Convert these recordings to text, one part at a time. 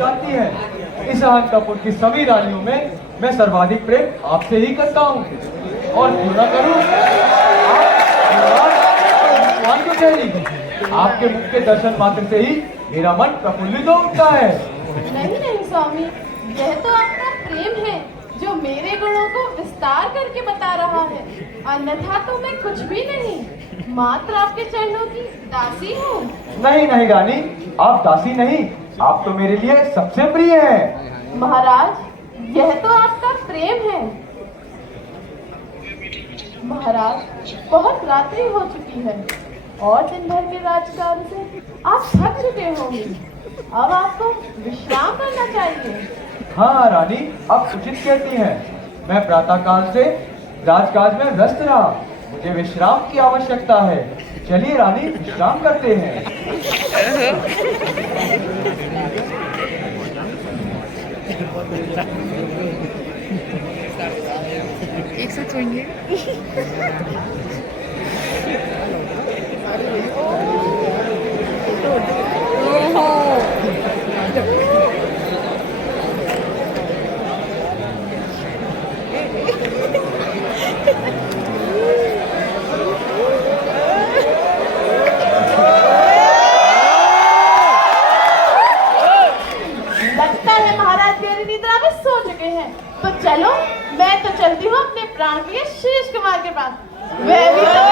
जानती हैं, इस अहंतापुर की सभी रानियों में मैं सर्वाधिक प्रेम आपसे ही करता हूँ। और क्यों ना करूँ, आप को कह लीजिए, आपके मुख के दर्शन मात्र से ही मेरा मन प्रफुल्लित हो उठता है। नहीं नहीं स्वामी, यह तो आपका प्रेम है जो मेरे गुणों को विस्तार करके बता रहा है, अन्यथा तो मैं कुछ भी नहीं, मात्र आपके चरणों की दासी हूँ। नहीं नहीं रानी, आप दासी नहीं, आप तो मेरे लिए सबसे प्रिय हैं। महाराज, यह तो आपका प्रेम है। महाराज, बहुत रात्रि हो चुकी है और दिन भर के राजकार्य से आप थक चुके होंगे, अब आपको विश्राम करना चाहिए। हाँ रानी, आप उचित कहती हैं। मैं प्रातःकाल से राजकाज में व्यस्त रहा, मुझे विश्राम की आवश्यकता है। चलिए रानी, विश्राम करते हैं। एक साथ सोएंगे। लगता है महाराज मेरी निद्रा में सो चुके हैं, तो चलो मैं तो चलती हूँ अपने प्राण प्रिय शीश कुमार के पास। वह भी तो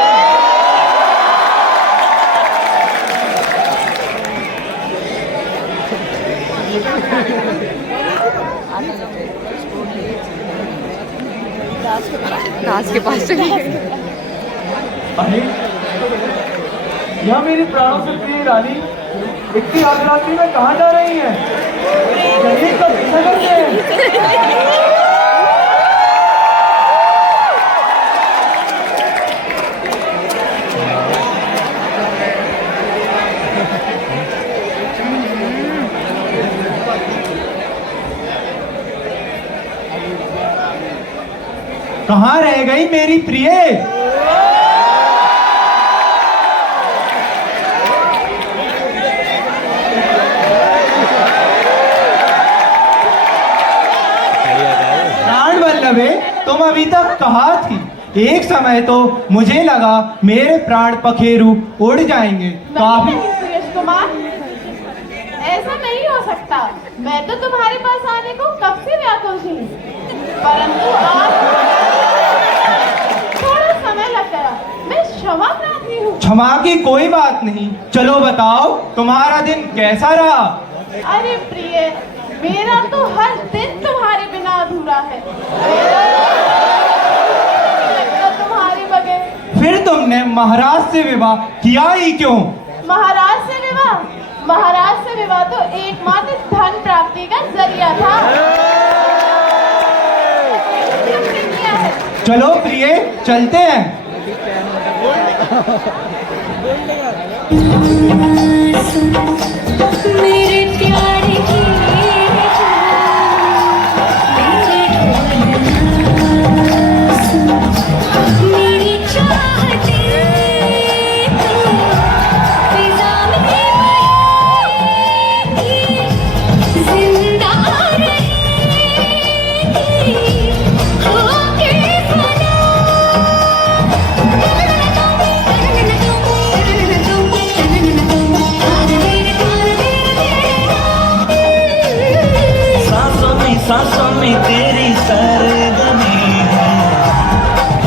दास के पास चले गए। अरे यह मेरी प्राणों से प्रिय रानी इतनी आधी रात्रि में कहाँ जा रही हैं? चलिए कब पीछा करते हैं। कहाँ रह गई मेरी प्रिय? प्राण वल्लभे, तुम अभी तक कहाँ थी? एक समय तो मुझे लगा मेरे प्राण पखेरु उड़ जाएंगे। काफी सुरेश कुमार, ऐसा नहीं हो सकता। मैं तो तुम्हारे पास आने को कब से व्याकुल थी, परंतु आज थोड़ा समय लग गया। मैं क्षमा प्रार्थी हूँ। क्षमा की कोई बात नहीं। चलो बताओ, तुम्हारा दिन कैसा रहा? अरे प्रिय, मेरा तो हर दिन तुम्हारे बिना अधूरा है। लगता तुम्हारे बगैर। फिर तुमने महाराज से विवाह किया ही क्यों? महाराज से विवाह? महाराज से विवाह तो एकमात्र धन प्राप्ति का जरिया था। तुमने किया है। चलो प्रिय, चलते हैं। मेरे प्यारे की मेरी चाहते तो फिजा में जिंदा रहेगी होके फना। सांसों में तेरी सरगमी है,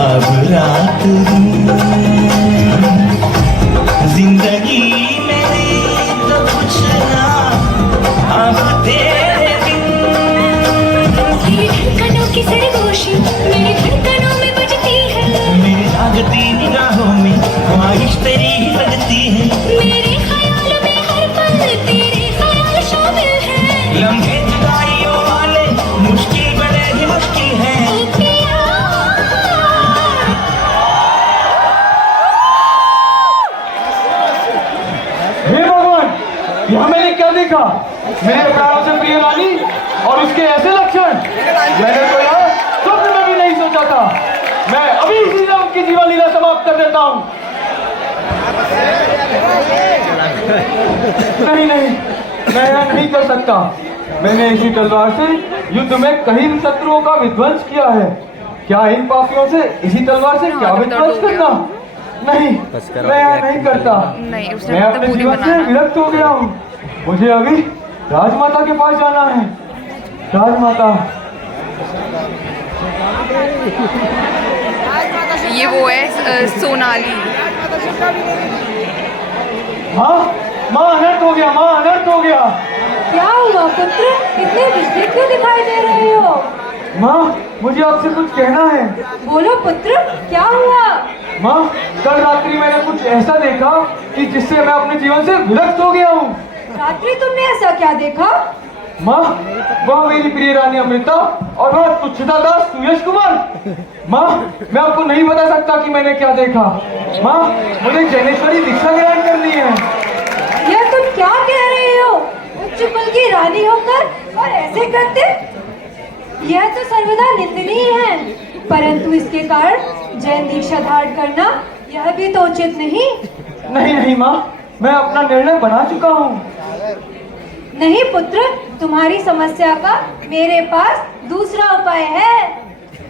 अब रात दिन जिंदगी मेरी तो कुछ ना, अब तेरे दिन। तेरी धड़कनों की सरगोशी मेरी धड़कनों में बजती है, मेरी जागती निगाहों में ख्वाहिश तेरी ही लगती है, मेरे ख्याल में हर पल तेरे ख्याल शामिल है। लम्हे जुदाइयों वाले मुश्किल बड़े ही मुश्किल है। हे भगवान, यहाँ मैंने क्या देखा? मेरे प्राणों से प्रिय रानी और उसके ऐसे लक्षण मैंने तो यार स्वप्न में भी नहीं सोचा था। मैं अभी इसी से उनकी जीवन लीला समाप्त कर देता हूँ। नहीं नहीं, मैं यह नहीं कर सकता। मैंने इसी तलवार से युद्ध में कई शत्रुओं का विध्वंस किया है। क्या इन पापियों से इसी तलवार से क्या विध्वंस करना? नहीं, मैं यह नहीं करता। नहीं, उसने मैं मतलब अपने पूरी जीवन से बनाना। विरक्त हो गया हूँ। मुझे अभी राजमाता के पास जाना है। राजमाता, ये वो है सोनाली। माँ अनर्थ हो गया, माँ अनर्थ हो गया। क्या हुआ पुत्र? इतने विचलित क्यों दिखाई दे रहे हो? माँ, मुझे आपसे कुछ कहना है। बोलो पुत्र, क्या हुआ? माँ, कल रात्रि मैंने कुछ ऐसा देखा कि जिससे मैं अपने जीवन से विरक्त हो गया हूँ। रात्रि तुमने ऐसा क्या देखा? माँ, वह मेरी प्रिय रानी अमृता और वह तुच्छता दास सुयश कुमार। माँ, मैं आपको नहीं बता सकता कि मैंने क्या देखा। माँ, मुझे जैनेश्वरी दीक्षा ग्रहण करनी है। यह तुम क्या कह रहे हो? उच्च कुल की रानी होकर और ऐसे करते? यह तो सर्वदा निंदनीय है, परंतु इसके कारण जैन दीक्षा धारण करना यह भी तो उचित नहीं। नहीं माँ, मैं अपना निर्णय बना चुका हूँ। नहीं पुत्र, तुम्हारी समस्या का मेरे पास दूसरा उपाय है।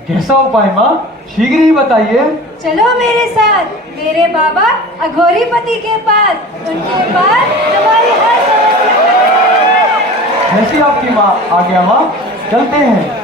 कैसा उपाय माँ? शीघ्र ही बताइए। चलो मेरे साथ मेरे बाबा अघोरीपति के पास। उनके पास तुम्हारी हर समस्या। जैसी आपकी माँ आज्ञा माँ, चलते हैं।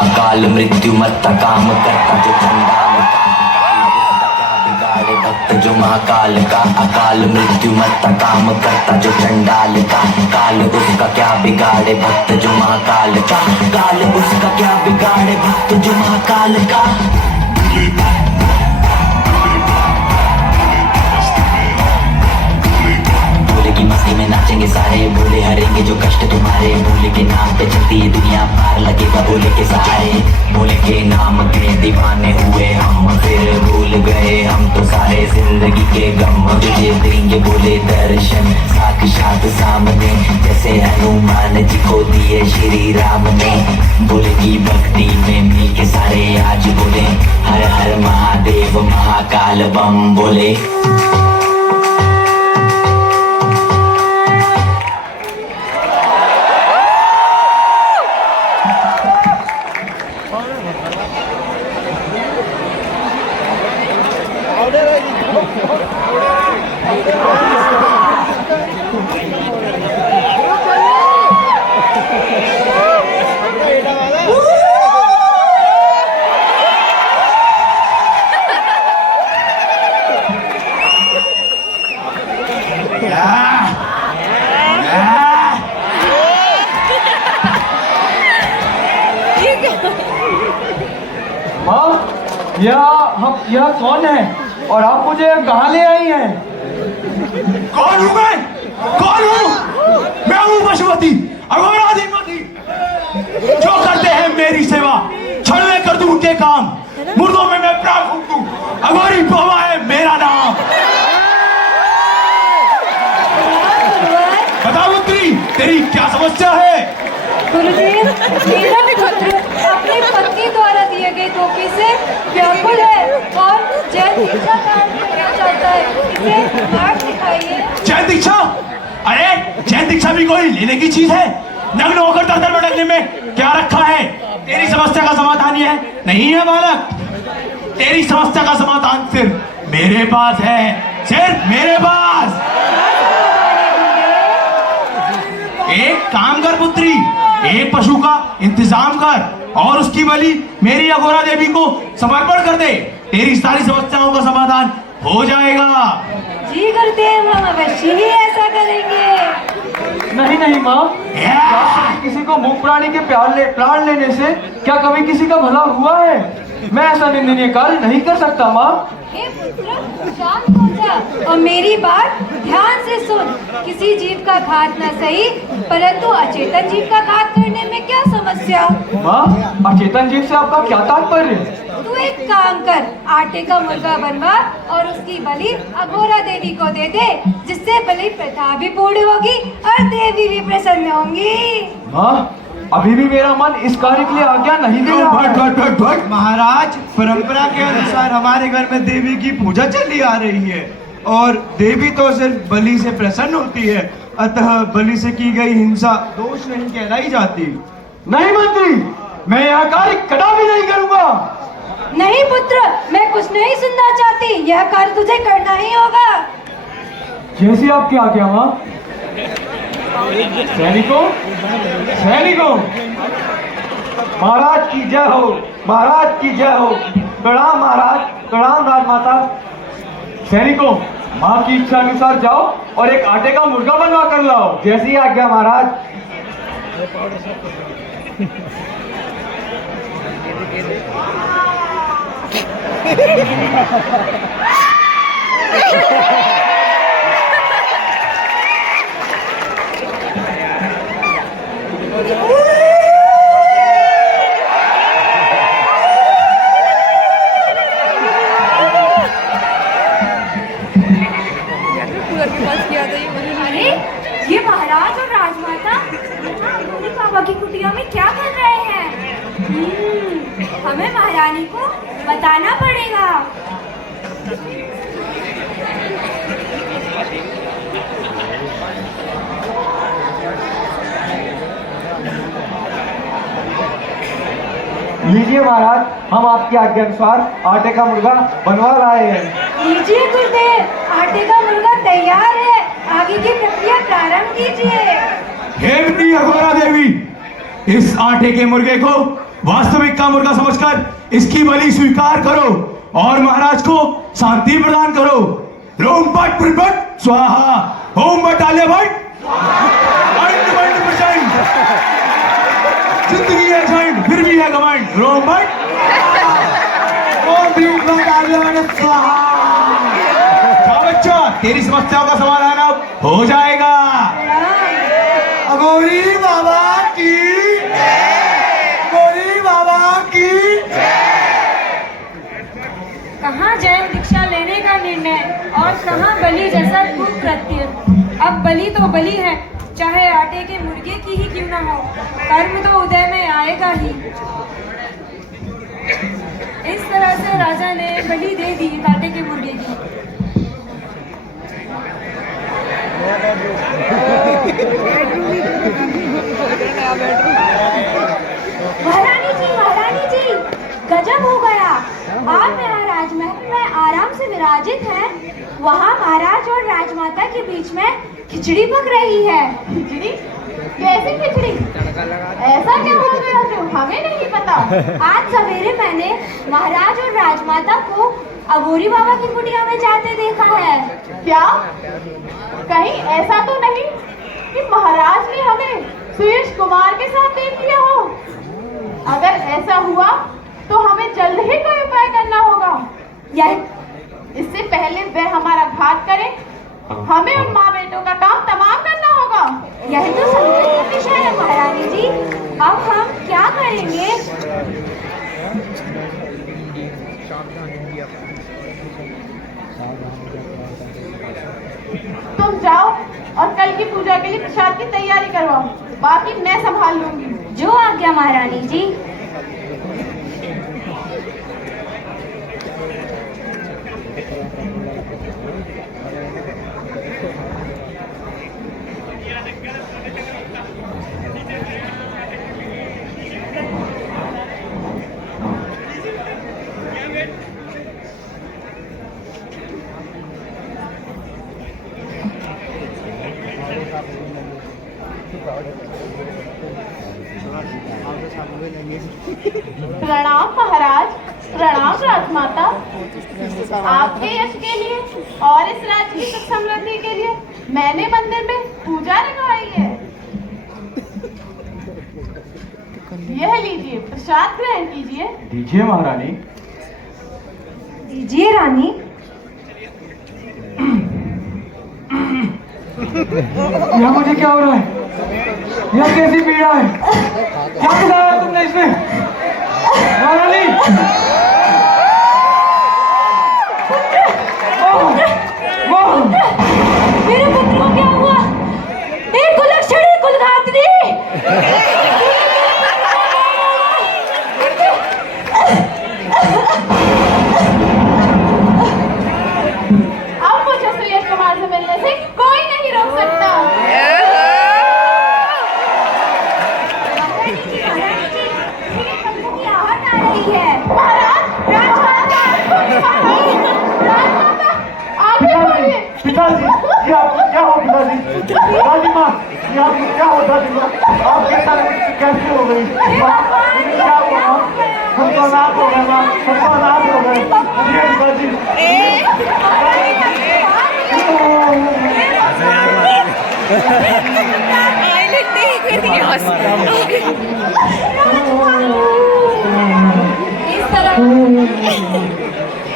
अकाल मृत्यु मत्ता काम करता जो चंडाल का बिगाड़े भक्त जो महाकाल का। अकाल मृत्यु मत्ता काम करता जो चंडाल का। काल उसका क्या बिगाड़े भक्त जो महाकाल का। काल उसका क्या बिगाड़े भक्त जो महाकाल का। भोले की मस्ती में नाचेंगे सारे, भोले हरेंगे जो कष्ट तुम्हारे। भोले के नाम पे चलती है दुनिया, पार लगेगा भोले के सहारे। भोले के नाम के दीवाने हुए हम, फिर भूल गए हम तो सारे जिंदगी के गम। तुझे देंगे भोले दर्शन साक्षात सामने, जैसे हनुमान जी को दिए श्री राम ने। भोले की भक्ति में मिल के सारे आज बोले हर हर महादेव महाकाल बम बोले। यह कौन है और आप मुझे कहाँ ले आई हैं? कौन हूँ मैं? कौन हूँ? मैं हूँ पशुपति, अघोराधिपति। जो करते हैं मेरी सेवा, क्षण में कर दूं उनके काम। मुर्दों में मैं प्राण फूंक दूं, अघोरी बाबा है मेरा नाम। बता पुत्री, तेरी क्या समस्या है? गुरुदेव, मेरा पुत्र अपनी पत्नी द्वारा दिए गए धोखे से व्याकुल है और जैन दीक्षा धारण करना चाहता है। इसे मार्ग दिखाइए। जैन दीक्षा? अरे जैन दीक्षा भी कोई लेने की चीज है? नग्न होकर दर भटकने में क्या रखा है? तेरी समस्या का समाधान ये है नहीं है बालक। तेरी समस्या का समाधान सिर्फ मेरे पास है, सिर्फ मेरे पास। एक काम कर पुत्री, एक पशु का इंतजाम कर और उसकी बलि मेरी अघोरा देवी को समर्पण कर दे। तेरी सारी समस्याओं का समाधान हो जाएगा। जी गुरुदेव, हम अवश्य ही ऐसा करेंगे। नहीं माँ, क्या कभी किसी को मुख प्राणी के प्राण लेने से क्या कभी किसी का भला हुआ है? मैं ऐसा निंदनीय कार्य नहीं कर सकता माँ। हे पुत्र, शांत हो जा। दिया। और मेरी बात ध्यान से सुन, किसी जीव का घात न सही, परंतु अचेतन जीव का घात करने में क्या समस्या? माँ, अचेतन जीव से आपका क्या तात्पर्य? तू एक काम कर, आटे का मुर्गा बनवा और उसकी बलि अघोरा देवी को दे दे, जिससे बलि प्रथा भी पूर्ण होगी और देवी भी प्रसन्न होंगी। माँ, अभी भी मेरा मन इस कार्य के लिए आज्ञा नहीं दे रहा है। महाराज, परंपरा के अनुसार हमारे घर में देवी की पूजा चली आ रही है और देवी तो सिर्फ बलि से प्रसन्न होती है, अतः बलि से की गई हिंसा दोष नहीं कहलाई जाती। नहीं मंत्री, मैं यह कार्य कदापि नहीं करूंगा। नहीं पुत्र, मैं कुछ नहीं सुनना चाहती, यह कार्य तुझे करना ही होगा। जैसी आपकी आज्ञा माँ। सैनिकों, सैनिकों, महाराज की जय हो, महाराज की जय हो। प्रणाम महाराज, प्रणाम राजमाता। सैनिकों, माँ की इच्छा अनुसार जाओ और एक आटे का मुर्गा बनवा कर लाओ। जैसी आज्ञा महाराज। अरे ये महाराज और राजमाता भोले बाबा की कुटिया में क्या कर रहे हैं? हमें महारानी को बताना पड़ेगा। लीजिए महाराज, हम आपकी आज्ञा अनुसार आटे का मुर्गा बनवा लाए हैं। लीजिए गुरुदेव, आटे का मुर्गा तैयार है, आगे की प्रक्रिया प्रारंभ कीजिए। हे प्रिय अघोरा देवी, इस आटे के मुर्गे को वास्तविक का मुर्गा समझकर इसकी बलि स्वीकार करो और महाराज को शांति प्रदान करो। रोम पट प्रपट स्वाहा, ओम बटाले भट अंड बंड प्रचंड। जिंदगी है झंड, फिर भी है घमंड। रोम भट ओम भीम बटाले स्वाहा। बच्चा, तेरी समस्याओं का समाधान अब हो जाएगा। अघोरी बाबा की, अघोरी बाबा की। कहाँ जैन दीक्षा लेने का निर्णय और कहाँ बलि जैसा कुकृत्य। अब बलि तो बलि है, चाहे आटे के मुर्गे की ही क्यों ना हो, कर्म तो उदय में आएगा ही। इस तरह से राजा ने बलि दे दी आटे के मुर्गे की। महारानी जी, गजब हो गया। आप यहाँ राजमहल में आराम से विराजित हैं, वहाँ महाराज और राजमाता के बीच में खिचड़ी पक रही है। खिचड़ी? कैसी खिचड़ी? ऐसा क्या हो गया जो हमें नहीं पता? आज सवेरे मैंने महाराज और राजमाता को अघोरी बाबा की कुटिया में जाते देखा है। क्या? कहीं ऐसा तो नहीं कि महाराज ने हमें सुयश कुमार के साथ देख लिया हो? अगर ऐसा हुआ तो हमें जल्द ही कोई उपाय करना होगा। इससे पहले वह हमारा घात करे, हमें उन माँ बेटों का काम तमाम करना होगा। यह तो संकट का विषय है महारानी जी, अब हम क्या करेंगे? तुम जाओ और कल की पूजा के लिए प्रसाद की तैयारी करवाओ, बाकी मैं संभाल लूंगी। जो आज्ञा महारानी जी। प्रणाम महाराज, प्रणाम राजमाता। आपके यश के लिए और इस राज्य की सुख समृद्धि के लिए मैंने मंदिर में पूजा रखवाई है। यह लीजिए, प्रसाद ग्रहण कीजिए। दीजिए महारानी। दीजिए रानी। यहाँ मुझे क्या हो रहा है? यह कैसी पीड़ा है? क्या मिलाया तुमने इसमें? महारानी! मेरे पुत्र को क्या हुआ? एक कुलक्षणी कुलघातनी! अब मुझे सुयश कुमार से मिलने से कोई नहीं रोक सकता। पिताजी, ये आपको क्या हो पिताजी? दादी माँ, ये आपको क्या हो दादी माँ? आपके साथ कैसे हो गई? क्या हुआ? हम तो अनाथ हो गए माँ, हम तो अनाथ हो गए। ये पिताजी।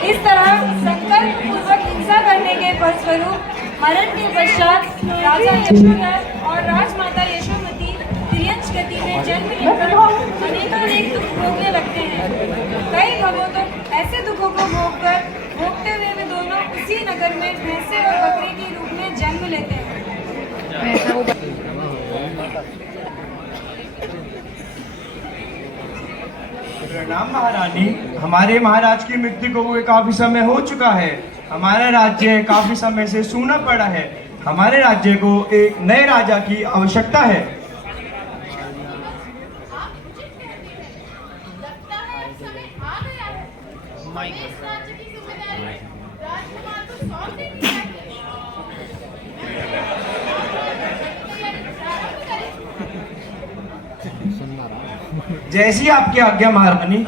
इस तरह संकल्प पूर्वक हिंसा करने के फलस्वरूप मरण के पश्चात राजा यशोधर और राजमाता यशोमती त्रियंश गति में जन्म लेकर अनेकानेक दुख भोगने लगते हैं। कई भवों तक ऐसे दुखों को भोगते हुए वे दोनों उसी नगर में भैंसे और बकरे के रूप में जन्म लेते हैं। प्रणाम महारानी। हमारे महाराज की मृत्यु को हुए काफी समय हो चुका है। हमारा राज्य काफी समय से सूना पड़ा है। हमारे राज्य को एक नए राजा की आवश्यकता है। लगता है समय आ गया है। हमें इस राज्य की जिम्मेदारी राजकुमार को सौंप देनी चाहिए। जैसी आपकी आज्ञा महारानी।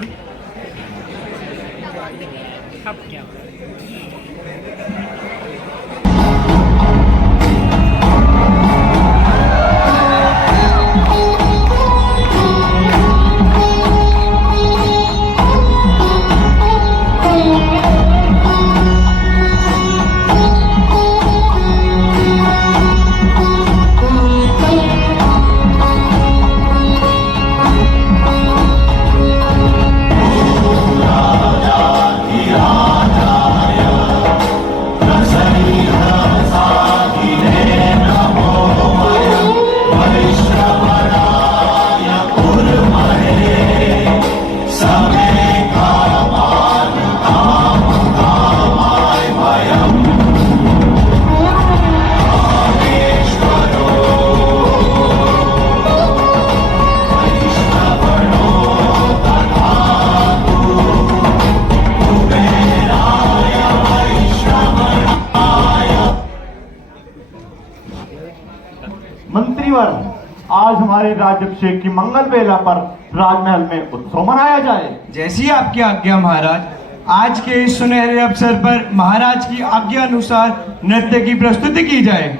मंत्रीवर, आज हमारे राज्याभिषेक की मंगल बेला पर राजमहल में उत्सव मनाया जाए। जैसी आपकी आज्ञा महाराज। आज के इस सुनहरे अवसर पर महाराज की आज्ञा अनुसार नृत्य की प्रस्तुति की जाए।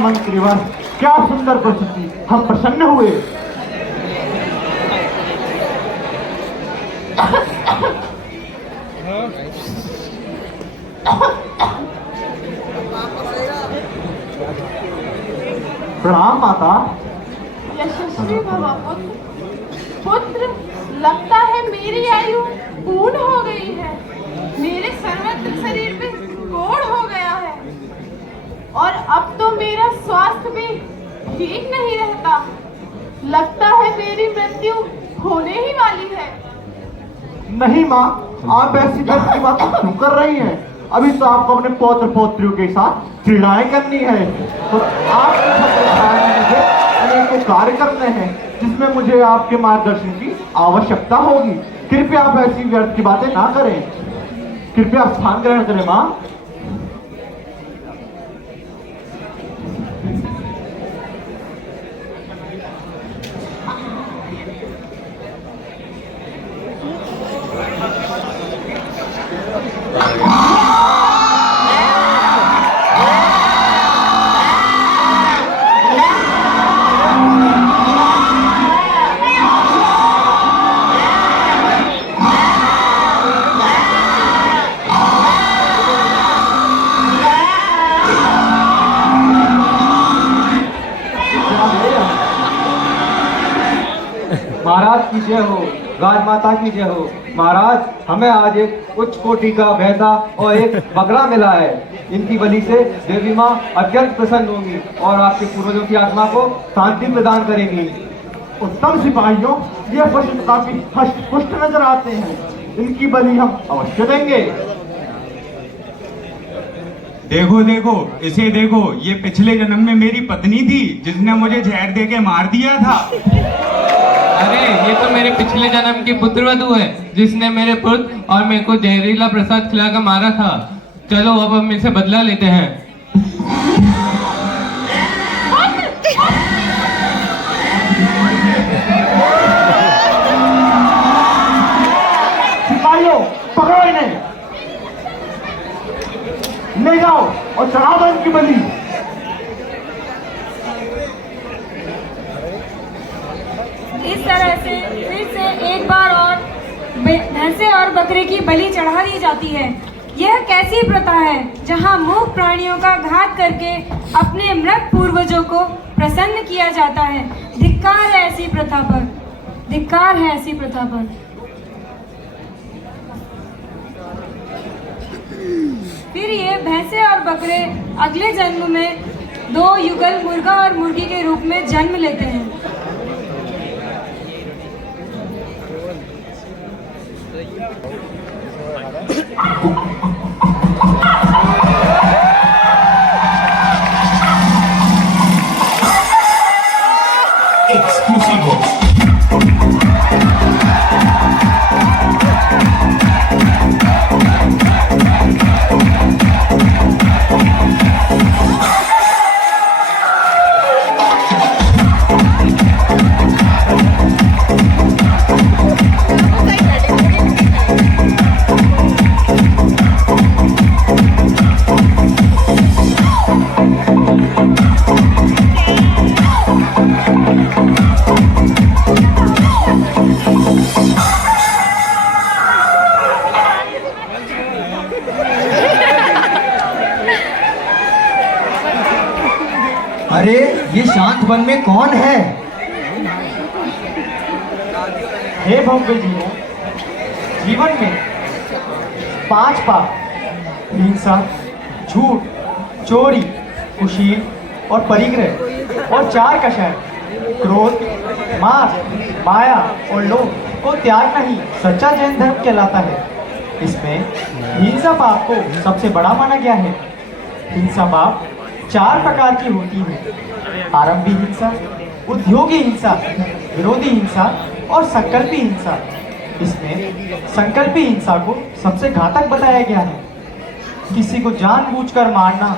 मंत्रीवर, क्या सुंदर प्रस्तुति, हम प्रसन्न हुए। प्रणाम माता। यशस्वी भवा पुत्र, लगता है मेरी आयु पूर्ण हो गई है। मेरे सर्वत्र शरीर पे कोढ़ हो गया है और अब तो मेरा स्वास्थ्य भी ठीक नहीं रहता। लगता है मेरी मृत्यु होने ही वाली है। नहीं माँ, आप ऐसी व्यर्थ की बात क्यों कर रही हैं? अभी तो आपको अपने पौत्र पौत्रियों के साथ क्रीड़ाएं करनी है, तो आपके मुझे अनेकों कार्य करने हैं जिसमें मुझे आपके मार्गदर्शन की आवश्यकता होगी। कृपया आप ऐसी व्यर्थ की बातें ना करें। कृपया स्थान ग्रहण करें माँ। की जय हो, राजमाता की जय हो। महाराज, हमें आज एक उच्च कोटि का भैंसा और एक बकरा मिला है। इनकी बलि से देवी माँ अत्यंत प्रसन्न होंगी और आपके पूर्वजों की आत्मा को शांति प्रदान करेंगी। उत्तम सिपाहियों, ये पशु काफी हष्ट पुष्ट नजर आते हैं, इनकी बलि हम अवश्य देंगे। देखो देखो, इसे देखो, ये पिछले जन्म में मेरी पत्नी थी जिसने मुझे जहर दे के मार दिया था। अरे ये तो मेरे पिछले जन्म की पुत्रवधू है जिसने मेरे पुत्र और मेरे को जहरीला प्रसाद खिलाकर मारा था। चलो अब हम इसे बदला लेते हैं। सिपाहियों, पकड़ो इन्हें, ले जाओ और चढ़ा दो इनकी बलि। इस तरह से फिर से एक बार और भैंसे और बकरे की बलि चढ़ा दी जाती है। यह कैसी प्रथा है जहां मूक प्राणियों का घात करके अपने मृत पूर्वजों को प्रसन्न किया जाता है। धिक्कार है ऐसी प्रथा पर, धिक्कार है ऐसी प्रथा पर। फिर ये भैंसे और बकरे अगले जन्म में 2 युगल मुर्गा और मुर्गी के रूप में जन्म लेते हैं। एक्सक्लूसिव अरे ये शांत वन में कौन है? हे भव्य जीवों, जीवन में 5 पाप, हिंसा, झूठ, चोरी, कुशील और परिग्रह और 4 कषाय, क्रोध, मार, माया और लोभ को त्यागना ही सच्चा जैन धर्म कहलाता है। इसमें हिंसा पाप को सबसे बड़ा माना गया है। हिंसा पाप 4 प्रकार की होती है: आरंभी हिंसा, उद्योगी हिंसा, विरोधी हिंसा और संकल्पी हिंसा। इसमें संकल्पी हिंसा को सबसे घातक बताया गया है। किसी को जानबूझकर मारना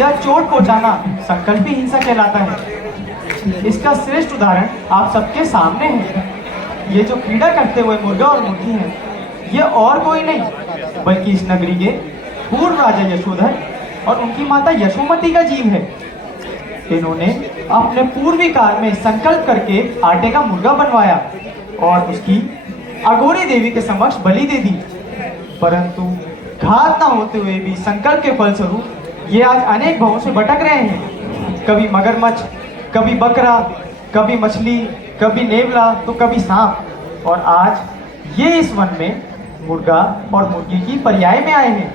या चोट पहुंचाना संकल्पी हिंसा कहलाता है। इसका श्रेष्ठ उदाहरण आप सबके सामने है। ये जो क्रीड़ा करते हुए मुर्गा और मुर्गी हैं, ये और कोई नहीं बल्कि इस नगरी के पूर्व राजा यशोधर और उनकी माता यशोमती का जीव है। इन्होंने अपने पूर्वी काल में संकल्प करके आटे का मुर्गा बनवाया और उसकी अघोरी देवी के समक्ष बलि दे दी, परंतु घात न होते हुए भी संकल्प के फलस्वरूप ये आज अनेक भवों से भटक रहे हैं। कभी मगरमच्छ, कभी बकरा, कभी मछली, कभी नेवला तो कभी सांप, और आज ये इस वन में मुर्गा और मुर्गी की पर्याय में आए हैं।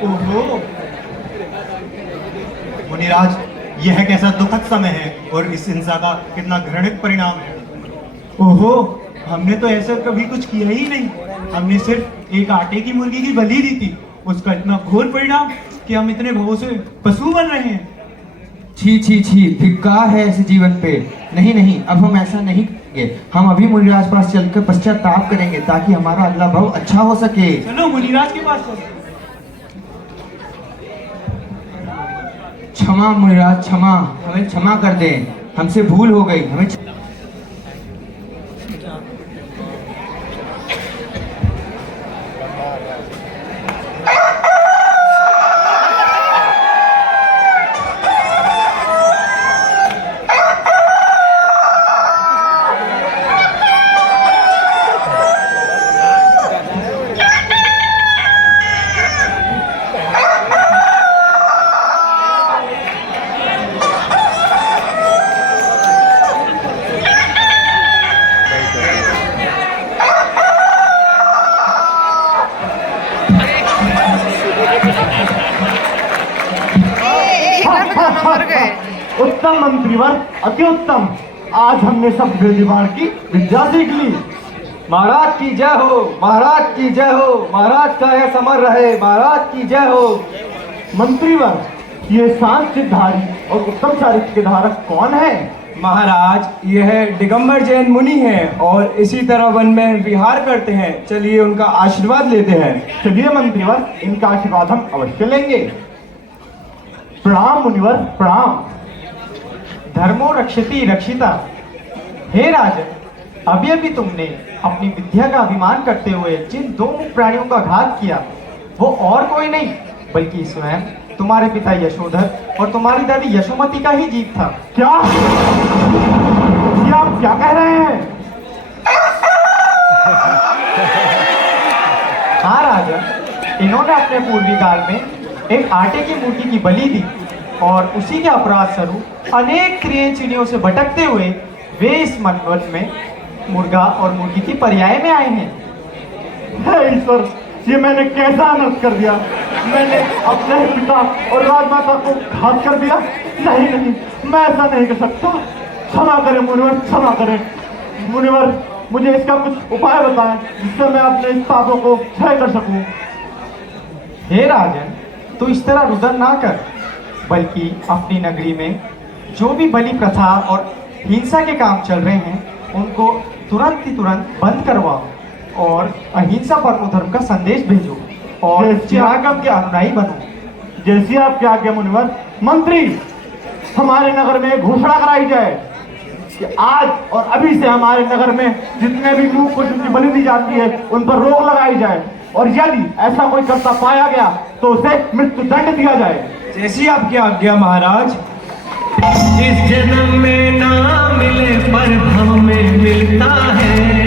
ओहो मुनिराज, यह कैसा दुखद समय है और इस हिंसा का कितना घृणित परिणाम है। ओहो, हमने तो ऐसा कभी कुछ किया ही नहीं। हमने सिर्फ एक आटे की मुर्गी की बलि दी थी, उसका इतना घोर परिणाम कि हम इतने भवों से पशु बन रहे हैं। छी छी छी, धिक्कार है ऐसे जीवन पे। नहीं नहीं, अब हम ऐसा नहीं करेंगे। हम अभी मुनिराज पास चलकर पश्चाताप करेंगे ताकि हमारा अगला भव अच्छा हो सके। चलो मुनिराज के पास चलो। क्षमा मुनिराज, क्षमा, हमें क्षमा कर दें, हमसे भूल हो गई, हमें दोनों मर गए। उत्तम मंत्रीवर, अति उत्तम। आज हमने सब वेदीवाण की विद्या सीख ली। महाराज की जय हो, महाराज की जय हो, महाराज का यह समर रहे, महाराज की जय हो। मंत्रीवर, ये शांत चित्तधारी और उत्तम चारित्र के धारक कौन है? महाराज, यह दिगंबर जैन मुनि हैं और इसी तरह वन में विहार करते हैं। चलिए उनका आशीर्वाद लेते हैं। चलिए मंत्रीवर, इनका आशीर्वाद हम अवश्य लेंगे। प्रणाम मुनिवर, प्रणाम। धर्मो रक्षति रक्षिता। हे राजन, अभी अभी तुमने अपनी विद्या का अभिमान करते हुए जिन दो मुख प्राणियों का घात किया, वो और कोई नहीं बल्कि स्वयं तुम्हारे पिता यशोधर और तुम्हारी दादी यशोमती का ही जीत था। क्या? ये आप क्या कह रहे हैं? हाँ राजन, इन्होंने अपने पूर्वी काल में एक आटे की मूर्ति की बलि दी और उसी के अपराध स्वरूप अनेक त्रियन चिड़ियों से भटकते हुए वे इस मनवत में मुर्गा और मुर्गी की पर्याय में आए हैं। हे ईश्वर, ये मैंने कैसा अनर्थ कर दिया? मैंने अपने पिता और राजमाता को घात कर दिया। नहीं नहीं, मैं ऐसा नहीं कर सकता। क्षमा करें मुनिवर, क्षमा करें। मुनिवर, मुझे इसका कुछ उपाय बताएं जिससे मैं अपने इस पापों को क्षय कर सकूं। हे राजन, तू इस तरह रुदन ना कर, बल्कि अपनी नगरी में जो भी बलि प्रथा और हिंसा के काम चल रहे हैं उनको तुरंत ही तुरंत बंद करवाओ और अहिंसा परमो धर्म का संदेश भेजो और चिरागम के अनुयायी बनो। जैसी आपकी आज्ञा मुनिवर। मंत्री, हमारे नगर में घोषणा कराई जाए कि आज और अभी से हमारे नगर में जितने भी मूक पशु की बलि दी जाती है उन पर रोक लगाई जाए और यदि ऐसा कोई करता पाया गया तो उसे मृत्यु दंड दिया जाए। जैसी आपकी आज्ञा महाराज। इस जन्म में ना मिले पर भव में मिलता है।